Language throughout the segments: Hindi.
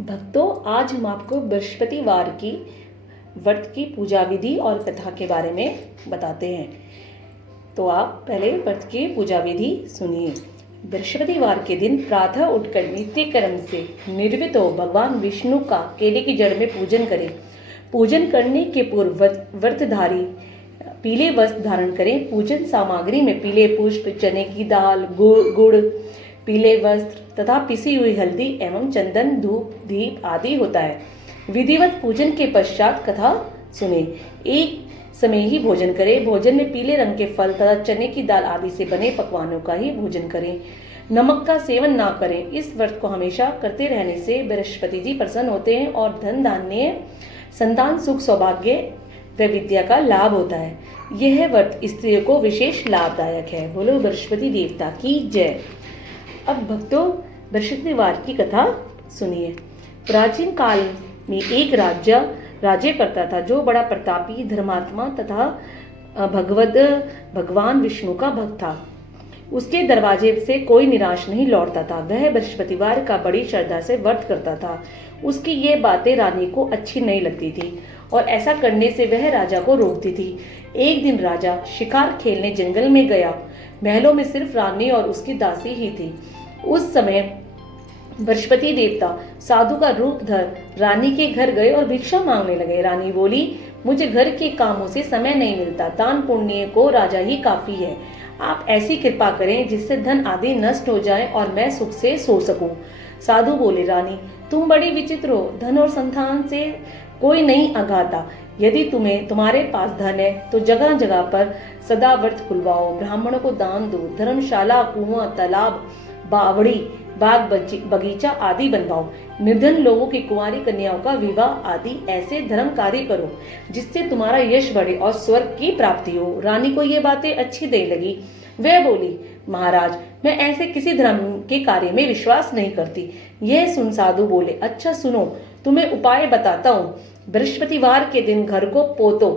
भक्तों, आज हम आपको बृहस्पतिवार की व्रत की पूजा विधि और कथा के बारे में बताते हैं। तो आप पहले व्रत की पूजा विधि सुनिए। बृहस्पतिवार के दिन प्रातः उठकर नित्य कर्म से निर्वित हो भगवान विष्णु का केले की जड़ में पूजन करें। पूजन करने के पूर्व व्रतधारी पीले वस्त्र धारण करें। पूजन सामग्री में पीले पुष्प, चने की दाल, गुड़, पीले वस्त्र तथा पिसी हुई हल्दी एवं चंदन, धूप, दीप आदि होता है। विधिवत पूजन के पश्चात कथा सुने। एक समय ही भोजन करें। भोजन में पीले रंग के फल तथा चने की दाल आदि से बने पकवानों का ही भोजन करें। नमक का सेवन ना करें। इस व्रत को हमेशा करते रहने से बृहस्पति जी प्रसन्न होते हैं और धन धान्य, संतान, सुख, सौभाग्य व विद्या का लाभ होता है। यह व्रत स्त्रियों को विशेष लाभदायक है। बोलो बृहस्पति देवता की जय। अब भक्तों, बृहस्पतिवार की कथा सुनिए। प्राचीन काल में एक राज्य करता था जो बड़ा प्रतापी, धर्मात्मा तथा भगवान विष्णु का भक्त था। उसके दरवाजे से कोई निराश नहीं लौटता था। वह बृहस्पतिवार का बड़ी श्रद्धा से व्रत करता था। उसकी ये बातें रानी को अच्छी नहीं लगती थी और ऐसा करने से वह राजा को रोकती थी। एक दिन राजा शिकार खेलने जंगल में गया। महलों में सिर्फ रानी और उसकी दासी ही थी। उस समय बृहस्पति देवता साधु का रूप धर रानी के घर गए और भिक्षा मांगने लगे। रानी बोली, मुझे घर के कामों से समय नहीं मिलता। दान पुण्य को राजा ही काफी है। आप ऐसी कृपा करें जिससे धन आदि नष्ट हो जाए और मैं सुख से सो सकूं। साधु बोले, रानी तुम बड़ी विचित्र हो। धन और संतान से कोई नहीं अघाता। यदि तुम्हारे पास धन है तो जगह जगह पर सदा व्रत खुलवाओ, ब्राह्मणों को दान दो, धर्मशाला, कुआं, तालाब, बावड़ी, बाग बगीचा आदि बनवाओ। निर्धन लोगों की कुंवारी कन्याओं का विवाह आदि ऐसे धर्म कार्य करो जिससे तुम्हारा यश बढ़े और स्वर्ग की प्राप्ति हो। रानी को ये बातें अच्छी नहीं लगी। वह बोली, महाराज मैं ऐसे किसी धर्म के कार्य में विश्वास नहीं करती। यह सुन साधु बोले, अच्छा सुनो, तुम्हें उपाय बताता हूँ। बृहस्पतिवार के दिन घर को पोतो,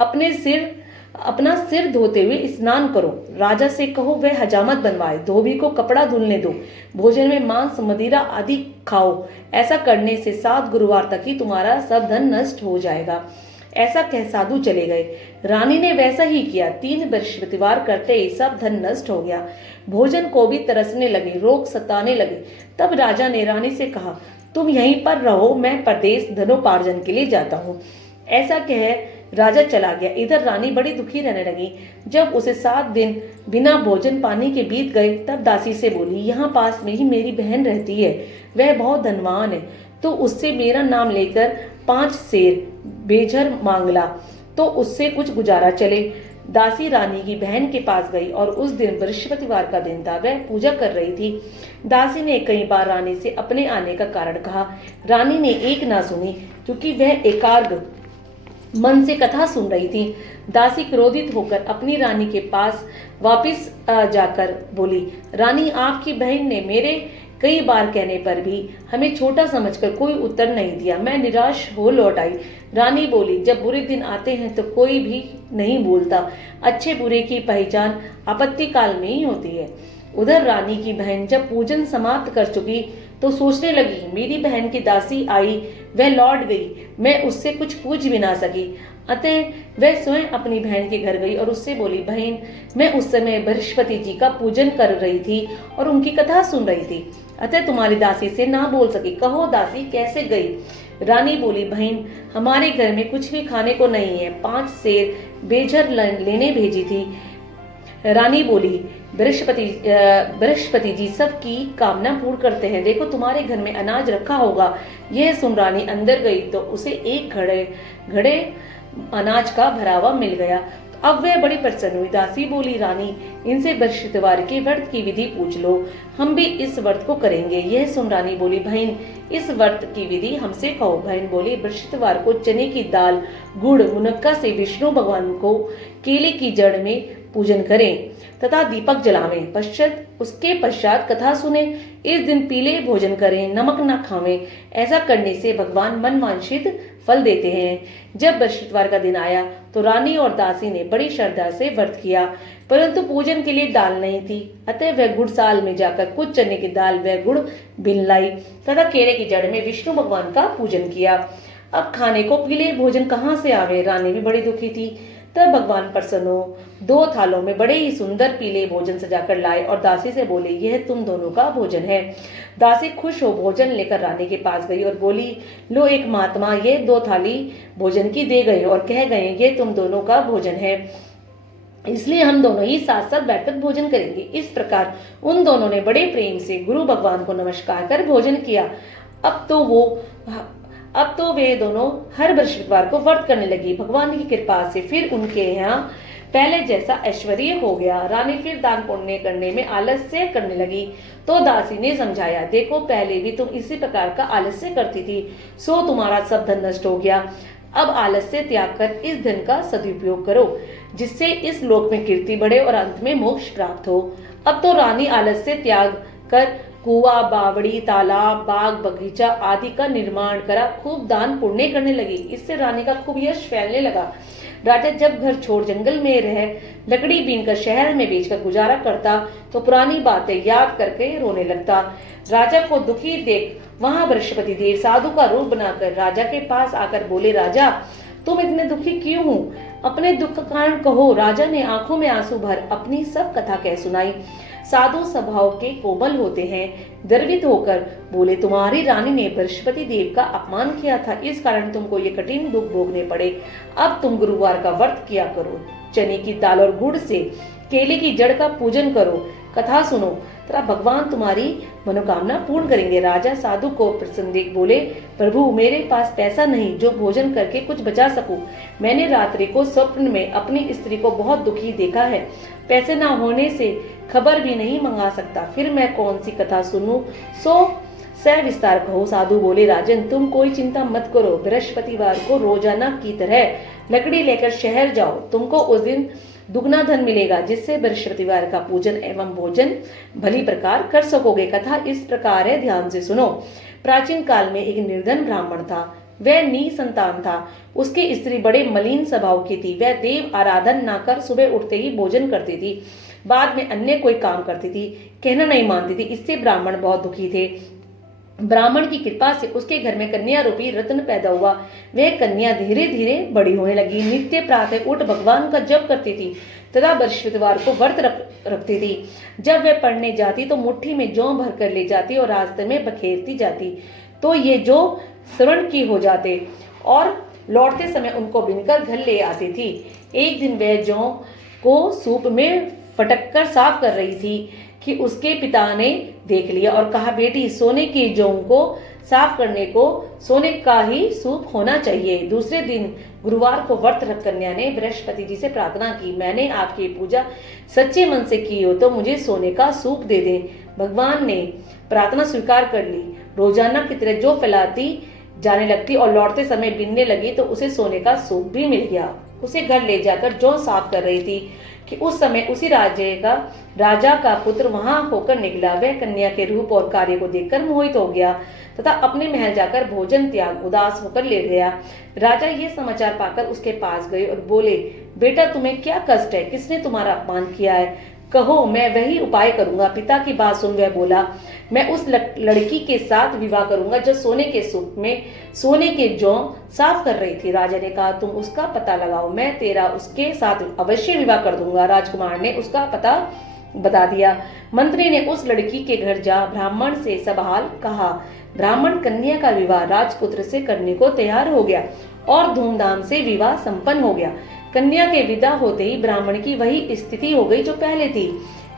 अपना सिर धोते हुए स्नान करो। राजा से कहो वह हजामत बनवाए। धोबी को कपड़ा धुलने दो। भोजन में मांस, मदिरा आदि खाओ। ऐसा करने से 7 गुरुवार तक ही तुम्हारा सब धन नष्ट हो जाएगा। ऐसा कह साधु चले गए। रानी ने वैसा ही किया। 3 बृहस्पतिवार करते ही सब धन नष्ट हो गया। भोजन को भी तरसने लगे, रोग सताने लगे। तब राजा ने रानी से कहा, तुम यहीं पर रहो, मैं परदेश धनोपार्जन के लिए जाता हूँ। ऐसा कह राजा चला गया। इधर रानी बड़ी दुखी रहने लगी। जब उसे 7 दिन बिना भोजन पानी के बीत गए तब दासी से बोली, यहाँ पास में ही मेरी बहन रहती है, वह बहुत धनवान है, तो उससे मेरा नाम लेकर 5 सेर बेझर मांगला तो उससे कुछ गुजारा चले। दासी रानी की बहन के पास गई और उस दिन बृहस्पतिवार का दिन था। वह पूजा कर रही थी। दासी ने कई बार रानी से अपने आने का कारण कहा। रानी ने एक ना सुनी क्योंकि वह एकाग्र मन से कथा सुन रही थी। दासी क्रोधित होकर अपनी रानी के पास वापस जाकर बोली, रानी आपकी बहन ने मेरे कई बार कहने पर भी हमें छोटा समझकर कोई उत्तर नहीं दिया। मैं निराश हो लौट आई। रानी बोली, जब बुरे दिन आते हैं तो कोई भी नहीं बोलता। अच्छे बुरे की पहचान आपत्ति काल में ही होती है। उधर रानी की बहन जब पूजन समाप्त कर चुकी तो सोचने लगी, मेरी बहन की दासी आई, वह लौट गई, मैं उससे कुछ पूछ भी ना सकी। अतः वह स्वयं अपनी बहन के घर गई और उससे बोली, बहन मैं उस समय बृहस्पति जी का पूजन कर रही थी और उनकी कथा सुन रही थी, अतः तुम्हारी दासी से ना बोल सकी। कहो दासी कैसे गई? रानी बोली, बहन हमारे घर में कुछ भी खाने को नहीं है, 5 सेर बेझर लेने भेजी थी। रानी बोली, बृहस्पति जी सबकी कामना पूर्ण करते हैं, देखो तुम्हारे घर में अनाज रखा होगा। यह सुन रानी अंदर गई तो उसे एक घड़े अनाज का भरा हुआ मिल गया। अब वह बड़ी प्रसन्न हुई। दासी बोली, रानी इनसे बृहस्पतिवार के व्रत की विधि पूछ लो, हम भी इस व्रत को करेंगे। यह सुन रानी बोली, बहन इस व्रत की विधि हमसे कहो। बहन बोली, बृहस्पतिवार को चने की दाल, गुड़, मुनक्का से विष्णु भगवान को केले की जड़ में पूजन करें तथा दीपक जलावें। उसके पश्चात कथा सुने। इस दिन पीले भोजन करें, नमक न खावें। ऐसा करने से भगवान मनवांछित फल देते हैं। जब बृहस्पतिवार का दिन आया तो रानी और दासी ने बड़ी श्रद्धा से व्रत किया। परंतु पूजन के लिए दाल नहीं थी। अतः वह गुड़साल में जाकर कुछ चने की दाल व गुड़ बिन लाई तथा केले की जड़ में विष्णु भगवान का पूजन किया। अब खाने को पीले भोजन कहाँ से आवे? रानी भी बड़ी दुखी थी। तब भगवान प्रसन्न हो 2 थालों में बड़े ही सुंदर पीले भोजन सजाकर लाए और दासी से बोले, यह तुम दोनों का भोजन है। दासी खुश हो भोजन लेकर रानी के पास गई और बोली, लो एक महात्मा ये 2 थाली भोजन की दे गए और कह गए ये तुम दोनों का भोजन है, इसलिए हम दोनों ही साथ साथ बैठकर भोजन करेंगे। इस प्रकार उन दोनों ने बड़े प्रेम से गुरु भगवान को नमस्कार कर भोजन किया। अब तो वे दोनों हर बृहस्पतिवार को व्रत करने लगी। भगवान की कृपा से फिर उनके यहाँ पहले जैसा ऐश्वर्य हो गया। रानी फिर दान पुण्य करने में आलस्य करने लगी तो दासी ने समझाया, देखो पहले भी तुम इसी प्रकार का आलस्य करती थी, सो तुम्हारा सब धन नष्ट हो गया। अब आलस्य त्याग कर इस धन का सदुपयोग करो, जिससे इस लोक में कीर्ति बढ़े और अंत में मोक्ष प्राप्त हो। अब तो रानी आलस्य त्याग कर कुआं, बावड़ी, तालाब, बाग, बगीचा आदि का निर्माण करा, खूब दान पुण्य करने लगी। इससे रानी का खूब यश फैलने लगा। राजा जब घर छोड़ जंगल में रह लकड़ी बीनकर शहर में बेचकर गुजारा करता तो पुरानी बातें याद करके रोने लगता। राजा को दुखी देख वहां बृहस्पति देव साधु का रूप बनाकर राजा के पास आकर बोले, राजा तुम इतने दुखी क्यों हो? अपने दुख का कारण कहो। राजा ने आंखों में आंसू भर अपनी सब कथा कह सुनाई। साधु स्वभाव के कोमल होते हैं। गर्वित होकर बोले, तुम्हारी रानी ने बृहस्पति देव का अपमान किया था, इस कारण तुमको ये कठिन दुख भोगने पड़े। अब तुम गुरुवार का व्रत किया करो, चने की दाल और गुड़ से केले की जड़ का पूजन करो, कथा सुनो, तथा भगवान तुम्हारी मनोकामना पूर्ण करेंगे। राजा साधु को प्रसन्न देख बोले, प्रभु मेरे पास पैसा नहीं जो भोजन करके कुछ बचा सकूं। मैंने रात्रि को स्वप्न में अपनी स्त्री को बहुत दुखी देखा है। पैसे न होने से खबर भी नहीं मंगा सकता, फिर मैं कौन सी कथा सुनूं? सो सविस्तार कहो। साधु बोले, राजन तुम कोई चिंता मत करो, बृहस्पतिवार को रोजाना की तरह लकड़ी लेकर शहर जाओ, तुमको उस दिन दुगना धन मिलेगा, जिससे बृहस्पतिवार का पूजन एवं भोजन भली प्रकार कर सकोगे। कथा इस प्रकार है, ध्यान से सुनो। प्राचीन काल में एक निर्धन ब्राह्मण था। वह निसंतान था। उसकी स्त्री बड़े मलिन स्वभाव की थी। वह देव आराधन न कर सुबह उठते ही भोजन करती थी, बाद में अन्य कोई काम करती थी, कहना नहीं मानती थी। इससे ब्राह्मण बहुत दुखी थे। ब्राह्मण की कृपा से उसके घर में कन्या रूपी रत्न पैदा हुआ। वह कन्या धीरे धीरे बड़ी होने लगी। नित्य प्रातः उठ भगवान का जप करती थी तथा बृहस्पतिवार को व्रत रखती थी। जब वह पढ़ने जाती तो मुट्ठी में जौ भर कर ले जाती और रास्ते में बखेरती जाती तो ये जो श्रवण की हो जाते और लौटते समय उनको बिनकर घर ले आती थी। एक दिन वह जौ को सूप में फटक कर साफ कर रही थी कि उसके पिता ने देख लिया और कहा, बेटी सोने की जौ को साफ करने को सोने का ही सूप होना चाहिए। दूसरे दिन गुरुवार को व्रत रख कन्या ने बृहस्पति जी से प्रार्थना की, मैंने आपकी पूजा सच्चे मन से की हो तो मुझे सोने का सूप दे दें। भगवान ने प्रार्थना स्वीकार कर ली। रोजाना की तरह जो फैलाती जाने लगती और लौटते समय बिनने लगी तो उसे सोने का सूप भी मिल गया। उसे घर ले जाकर जौ साफ कर रही थी कि उस समय उसी राजा का पुत्र वहां होकर निकला। वह कन्या के रूप और कार्य को देखकर मोहित हो गया तथा अपने महल जाकर भोजन त्याग उदास होकर लेट गया। राजा ये समाचार पाकर उसके पास गए और बोले, बेटा तुम्हें क्या कष्ट है? किसने तुम्हारा अपमान किया है? कहो, मैं वही उपाय करूंगा। पिता की बात सुन वह बोला, मैं उस लड़की के साथ विवाह करूंगा जो सोने के सूप में सोने के जौ साफ कर रही थी। राजा ने कहा, तुम उसका पता लगाओ, मैं तेरा उसके साथ अवश्य विवाह कर दूंगा। राजकुमार ने उसका पता बता दिया। मंत्री ने उस लड़की के घर जा ब्राह्मण से सब हाल कहा। ब्राह्मण कन्या का विवाह राजपुत्र से करने को तैयार हो गया और धूमधाम से विवाह संपन्न हो गया। कन्या के विदा होते ही ब्राह्मण की वही स्थिति हो गई जो पहले थी।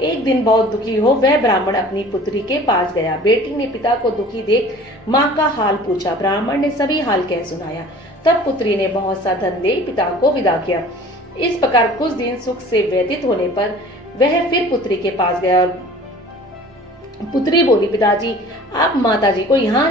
एक दिन बहुत दुखी हो वह ब्राह्मण अपनी पुत्री के पास गया। बेटी ने पिता को दुखी देख माँ का हाल पूछा। ब्राह्मण ने सभी हाल कह सुनाया। तब पुत्री ने बहुत सा धन दे पिता को विदा किया। इस प्रकार कुछ दिन सुख से व्यतीत होने पर वह फिर पुत्री के पास गया और पुत्री बोली, पिताजी आप माताजी को यहाँ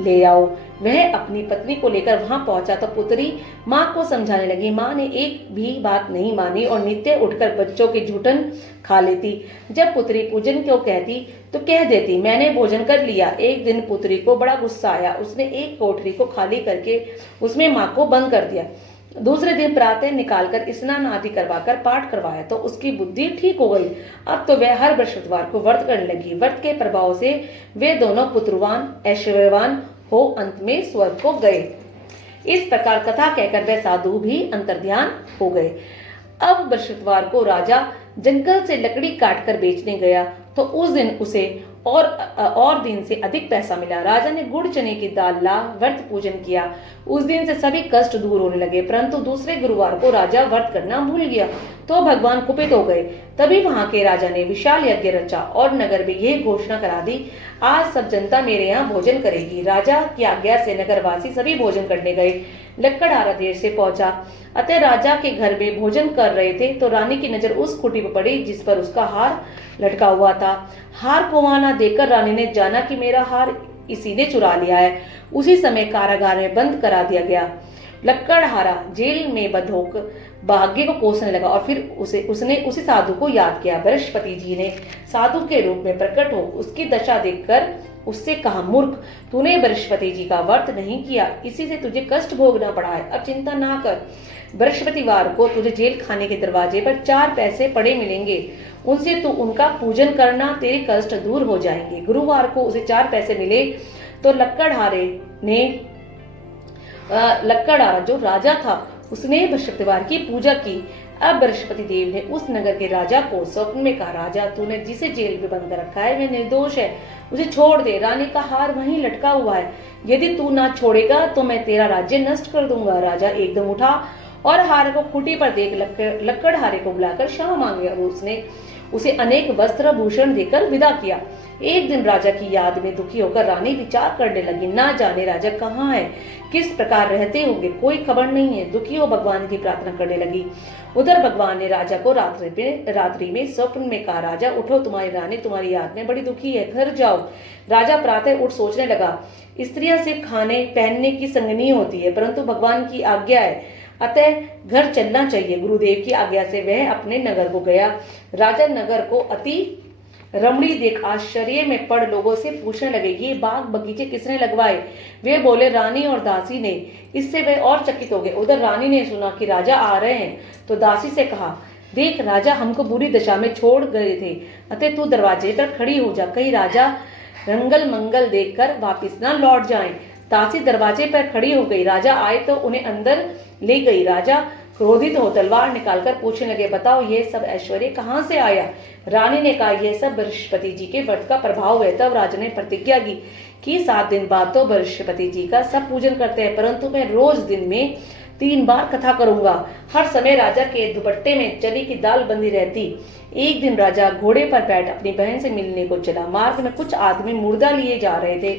ले आओ। वह अपनी पत्नी को लेकर वहां पहुंचा तो पुत्री माँ को समझाने लगी। माँ ने एक भी बात नहीं मानी और नित्य उठकर बच्चों की झूठन खा लेती। जब पुत्री पूजन क्यों कहती तो कह देती, मैंने भोजन कर लिया। एक दिन पुत्री को बड़ा गुस्सा आया। उसने एक कोठरी को खाली करके उसमें माँ को बंद कर दिया। दूसरे दिन प्रातः निकालकर स्नान आदि करवाकर पाठ करवाया तो उसकी बुद्धि ठीक हो गई। अब तो वह हर बृहस्पतिवार को व्रत करने लगी। व्रत के प्रभाव से वे दोनों पुत्रवान ऐश्वर्यवान हो अंत में स्वर्ग को गए। इस प्रकार कथा कहकर वह साधु भी अंतर्ध्यान हो गए। अब बृहस्पतिवार को राजा जंगल से लकड़ी काटकर बेचने गया तो उस दिन उसे और दिन से अधिक पैसा मिला। राजा ने गुड़ चने की दाल ला व्रत पूजन किया। उस दिन से सभी कष्ट दूर होने लगे। परंतु दूसरे गुरुवार को राजा व्रत करना भूल गया तो भगवान कुपित हो गए। तभी वहां के राजा ने विशाल यज्ञ रचा और नगर में यह घोषणा करा दी, आज सब जनता मेरे यहाँ भोजन करेगी। राजा की आज्ञा से नगरवासी सभी भोजन करने गए। लक्कड़हारा देर से पहुंचा, अतः राजा के घर में भोजन कर रहे थे तो रानी की नजर उस खूंटी पर पड़ी जिस पर उसका हार लटका हुआ था। हार को वहां न देखकर रानी ने जाना कि मेरा हार इसी ने चुरा लिया है। उसी समय कारागार में बंद करा दिया गया। लक्कड़हारा जेल में बंद होकर भाग्य को कोसने लगा और फिर उसने उसी साधु को याद किया। बृहस्पति जी ने साधु के रूप में प्रकट हो उसकी दशा देखकर उससे कहा, मूर्ख, तूने बृहस्पति जी का व्रत नहीं किया, इसी से तुझे कष्ट भोगना पड़ा है। अब चिंता ना कर, बृहस्पतिवार को तुझे जेल खाने के दरवाजे पर 4 पैसे पड़े मिलेंगे, उनसे तू उनका पूजन करना, तेरे कष्ट दूर हो जाएंगे। गुरुवार को उसे 4 पैसे मिले तो लक्कड़हारा जो राजा था उसने बृहस्पतिवार की पूजा की। अब बृहस्पति देव ने उस नगर के राजा को स्वप्न में कहा, राजा, तूने जिसे जेल में बंद रखा है वह निर्दोष है, उसे छोड़ दे। रानी का हार वहीं लटका हुआ है, यदि तू ना छोड़ेगा तो मैं तेरा राज्य नष्ट कर दूंगा। राजा एकदम उठा और हार को खूंटी पर देख लक्कड़हारे को बुलाकर क्षमा मांगे और उसने उसे अनेक वस्त्र भूषण देकर विदा किया। एक दिन राजा की याद में दुखी होकर रानी विचार करने लगी, ना जाने राजा कहाँ है, किस प्रकार रहते होंगे, कोई खबर नहीं है। दुखी हो भगवान की प्रार्थना करने लगी। उधर भगवान ने राजा को रात्रि में स्वप्न में कहा, राजा उठो, तुम्हारी रानी तुम्हारी याद में बड़ी दुखी है, घर जाओ। राजा प्रातः उठ सोचने लगा, स्त्रियां सिर्फ खाने पहनने की संगनी होती है, परंतु भगवान की आज्ञा है, अतः घर चलना चाहिए। गुरुदेव की आज्ञा से वह अपने नगर को गया। राजा नगर को अति रमणीय देख आश्चर्य में पड़ लोगों से पूछने लगे, ये बाग बगीचे किसने लगवाए? वे बोले, रानी और दासी ने। इससे वे और चकित हो गए। उधर रानी ने सुना कि राजा आ रहे हैं तो दासी से कहा, देख, राजा हमको बुरी दशा में छोड़ गए थे, अतः तू दरवाजे पर खड़ी हो जा, कहीं राजा रंगल मंगल देखकर वापिस न लौट जाएं। दासी दरवाजे पर खड़ी हो गई। राजा आए तो उन्हें अंदर ले गई। राजा क्रोधित हो तलवार निकालकर पूछने लगे, बताओ ये सब ऐश्वर्य कहाँ से आया? रानी ने कहा, यह सब बृहस्पति जी के व्रत का प्रभाव है। तब राजा ने प्रतिज्ञा की कि 7 दिन बाद तो बृहस्पति जी का सब पूजन करते हैं, परंतु मैं रोज दिन में 3 बार कथा करूंगा। हर समय राजा के दुपट्टे में चने की दाल बंधी रहती। एक दिन राजा घोड़े पर बैठ अपनी बहन से मिलने को चला। मार्ग में कुछ आदमी मुर्दा लिए जा रहे थे।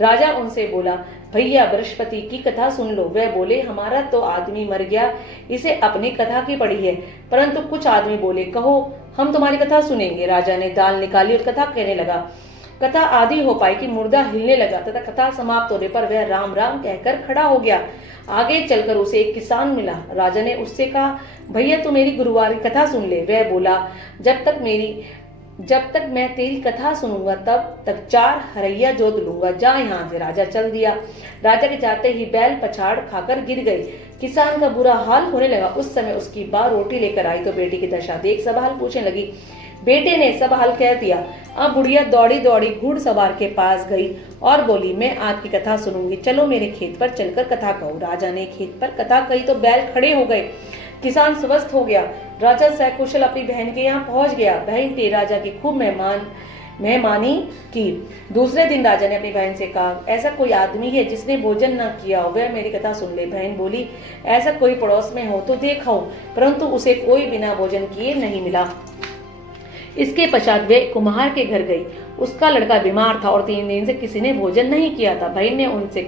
राजा उनसे बोला, भैया बृहस्पति की कथा सुन लो। वह बोले, हमारा तो आदमी मर गया, इसे अपनी कथा की पड़ी है। परंतु कुछ आदमी बोले, कहो, हम तुम्हारी कथा सुनेंगे। राजा ने दाल निकाली और कथा कहने लगा। कथा आदि हो पाई कि मुर्दा हिलने लगा तथा कथा समाप्त होने पर वह राम राम कहकर खड़ा हो गया। आगे चलकर उसे एक किसान मिला। राजा ने उससे कहा, भैया तू मेरी गुरुवार की कथा सुन ले। वह बोला, जब तक मैं तेरी कथा सुनूंगा तब तक 4 हरैया जोत लूंगा, जा यहाँ से। राजा चल दिया। राजा के जाते ही बैल पछाड़ खाकर गिर गए। किसान का बुरा हाल होने लगा। उस समय उसकी मां रोटी लेकर आई तो बेटी की दशा देख सब हाल पूछने लगी। बेटे ने सब हाल कह दिया। अब बुढ़िया दौड़ी दौड़ी घुड़सवार के पास गई और बोली, मैं आपकी कथा सुनूंगी, चलो मेरे खेत पर चलकर कथा कहो। राजा ने खेत पर कथा कही तो बैल खड़े हो गए। किसान स्वस्थ हो गया। राजा सकुशल अपनी बहन के यहाँ पहुंच गया। बहन ने राजा की खूब मेहमानी की। दूसरे दिन राजा ने अपनी बहन से कहा, ऐसा कोई आदमी है जिसने भोजन न किया हो, वह मेरी कथा सुन ले। बहन बोली, ऐसा कोई पड़ोस में हो तो देखो, परंतु उसे कोई बिना भोजन किए नहीं मिला। इसके पश्चात वे कुम्हार के घर गई। उसका लड़का बीमार था और 3 दिन से किसी ने भोजन नहीं किया था। भाई ने उनसे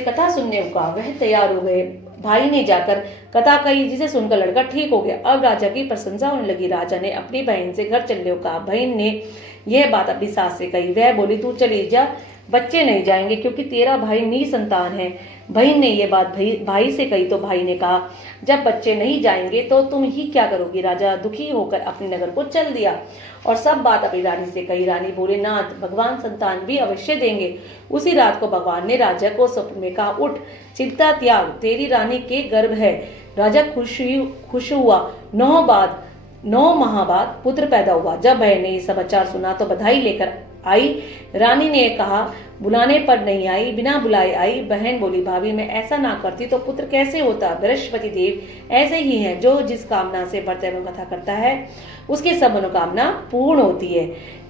कथा सुनने को कहा। वह तैयार हो गए। भाई ने जाकर कथा कही, जिसे सुनकर लड़का ठीक हो गया। अब राजा की प्रशंसा होने लगी। राजा ने अपनी बहन से घर चलने को कहा। बहन ने यह बात अपनी सास से कही। वह बोली, तू चली जा, बच्चे नहीं जाएंगे क्योंकि तेरा भाई निसंतान है। बहन ने ये बात भाई से कही तो भाई ने कहा, जब बच्चे नहीं जाएंगे तो तुम ही क्या करोगी। राजा दुखी होकर अपने नगर को चल दिया और सब बात अपनी रानी से कही। रानी बोले, नाथ, भगवान संतान भी अवश्य देंगे। उसी रात को भगवान ने राजा को स्वप्न में कहा, उठ, चिंता त्याग, तेरी रानी के गर्भ है। राजा खुश हुआ। 9 माह बाद पुत्र पैदा हुआ। जब बहन ने ये समाचार सुना तो बधाई लेकर आई। रानी ने कहा, बुलाने पर नहीं आई, बिना बुलाए आई। बहन बोली, भाभी मैं ऐसा ना करती तो पुत्र कैसे होता। बृहस्पति देव ऐसे ही हैं, जो जिस कामना से व्रत एवं कथा करता है उसकी सब मनोकामना पूर्ण होती है।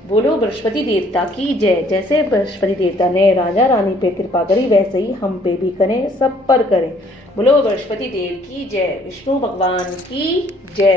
बोलो बृहस्पति देवता की जय। जैसे बृहस्पति देवता ने राजा रानी पे कृपा करी वैसे ही हम पे भी करें, सब पर करें। बोलो बृहस्पति देव की जय। विष्णु भगवान की जय।